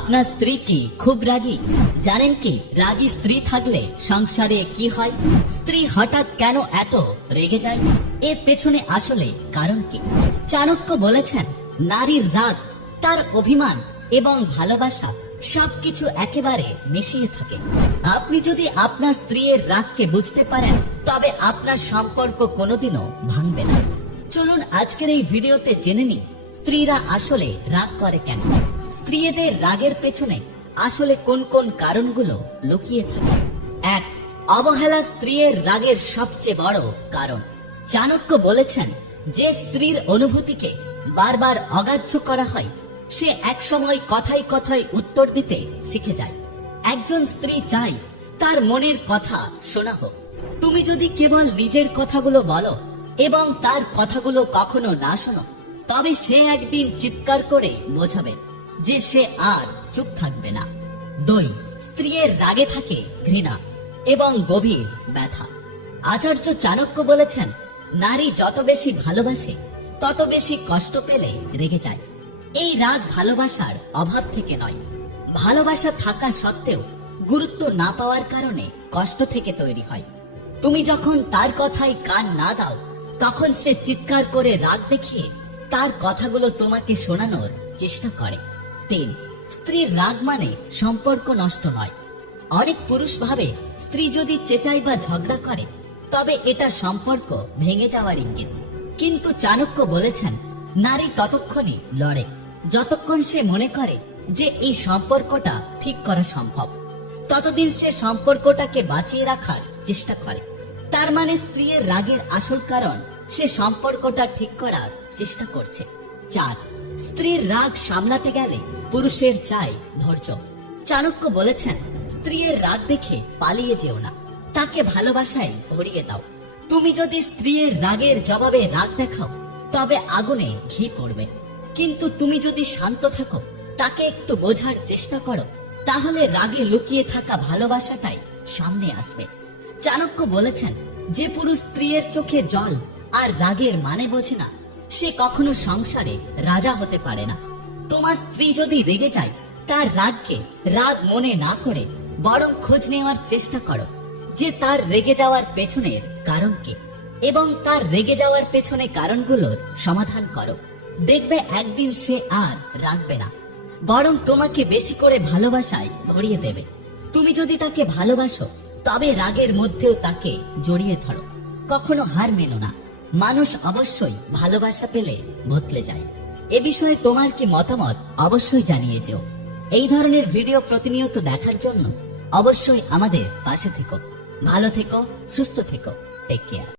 আপনার স্ত্রী কি খুব রাগী? জানেন কি, রাগী স্ত্রী থাকলে সংসারে কি হয়? স্ত্রী হঠাৎ কেন এত রেগে যায়? এর পেছনে আসলে কারণ কি? চাণক্য বলেছেন, নারীর রাগ, তার অভিমান এবং ভালোবাসা সবকিছু একেবারে মিশিয়ে থাকে। আপনি যদি আপনার স্ত্রীর রাগকে বুঝতে পারেন, তবে আপনার সম্পর্ক কোনোদিনও ভাঙবে না। চলুন আজকের এই ভিডিওতে জেনে নিই, স্ত্রীরা আসলে রাগ করে কেন? স্ত্রীদের রাগের পেছনে আসলে কোন কোন কারণগুলো লুকিয়ে থাকে? এক, অবহেলা স্ত্রীর রাগের সবচেয়ে বড় কারণ। চাণক্য বলেছেন, যে স্ত্রীর অনুভূতিকে বারবার অগ্রাহ্য করা হয়, সে একসময় কথায় কথায় উত্তর দিতে শিখে যায়। একজন স্ত্রী চাই তার মনের কথা শোনা হোক। তুমি যদি কেবল নিজের কথাগুলো বলো এবং তার কথাগুলো কখনো না শোনো, তবে সে একদিন চিৎকার করে বোঝাবে। যে সে আর চুপ থাকবে না। দুই স্ত্রীর রাগে থাকে, ঘৃণা এবং গভীর ব্যথা। আচার্য চাণক্য বলেছেন, নারী যত বেশি ভালোবাসে, তত বেশি কষ্ট পেলে রেগে যায়। এই রাগ ভালোবাসার অভাব থেকে নয়। ভালোবাসা থাকা সত্ত্বেও গুরুত্ব না পাওয়ার কারণে কষ্ট থেকে তৈরি হয়। তুমি যখন তার কথায় কান না দাও, তখন সে চিৎকার করে রাগ দেখিয়ে তার কথাগুলো তোমাকে শোনানোর চেষ্টা করে। তিন। স্ত্রীর রাগ মানে সম্পর্ক নষ্ট নয়। অনেক পুরুষ ভাবে স্ত্রী যদি চেঁচাই বা ঝগড়া করে, তবে এটা সম্পর্ক ভেঙে যাওয়ার ইঙ্গিত। কিন্তু চাণক্য বলেছেন, নারী ততক্ষণই লড়ে, যতক্ষণ সে মনে করে যে এই সম্পর্কটা ঠিক করা সম্ভব। ততদিন সে সম্পর্কটাকে বাঁচিয়ে রাখার চেষ্টা করে। তার মানে স্ত্রীর রাগের আসল কারণ সে সম্পর্কটা ঠিক করার চেষ্টা করছে। চার, স্ত্রীর রাগ সামলাতে গেলে পুরুষের চাই ধৈর্য। চাণক্য বলেছেন, স্ত্রীর রাগ দেখে পালিয়ে যেও না। তাকে ভালোবাসায় ভরিয়ে দাও। তুমি যদি স্ত্রীর রাগের জবাবে রাগ দেখাও, তবে আগুনে ঘি পড়বে। কিন্তু তুমি যদি শান্ত থাকো, তাকে একটু বোঝার চেষ্টা করো, তাহলে রাগে লুকিয়ে থাকা ভালোবাসাটাই সামনে আসবে। চাণক্য বলেছেন, যে পুরুষ স্ত্রীর চোখে জল আর রাগের মানে বোঝে না, সে কখনো সংসারে রাজা হতে পারে না। তোমার স্ত্রী যদি রেগে যায়, তার রাগকে রাগ মনে না করে বরং খোঁজ নেওয়ার চেষ্টা করো যে তার রেগে যাওয়ার পেছনের কারণ কি এবং তার রেগে যাওয়ার পেছনে কারণগুলোর সমাধান করো। দেখবে একদিন সে আর রাখবে না, বরং তোমাকে বেশি করে ভালোবাসায় ভরিয়ে দেবে। তুমি যদি তাকে ভালোবাসো, তবে রাগের মধ্যেও তাকে জড়িয়ে ধরো। কখনো হার মেনো না। মানুষ অবশ্যই ভালোবাসা পেলে বদলে যায়। এ বিষয়ে তোমার কি মতামত অবশ্যই জানিয়ে যেও। এই ধরনের ভিডিও প্রতিনিয়ত দেখার জন্য অবশ্যই আমাদের পাশে থেকো। ভালো থেকো, সুস্থ থেকো। Take care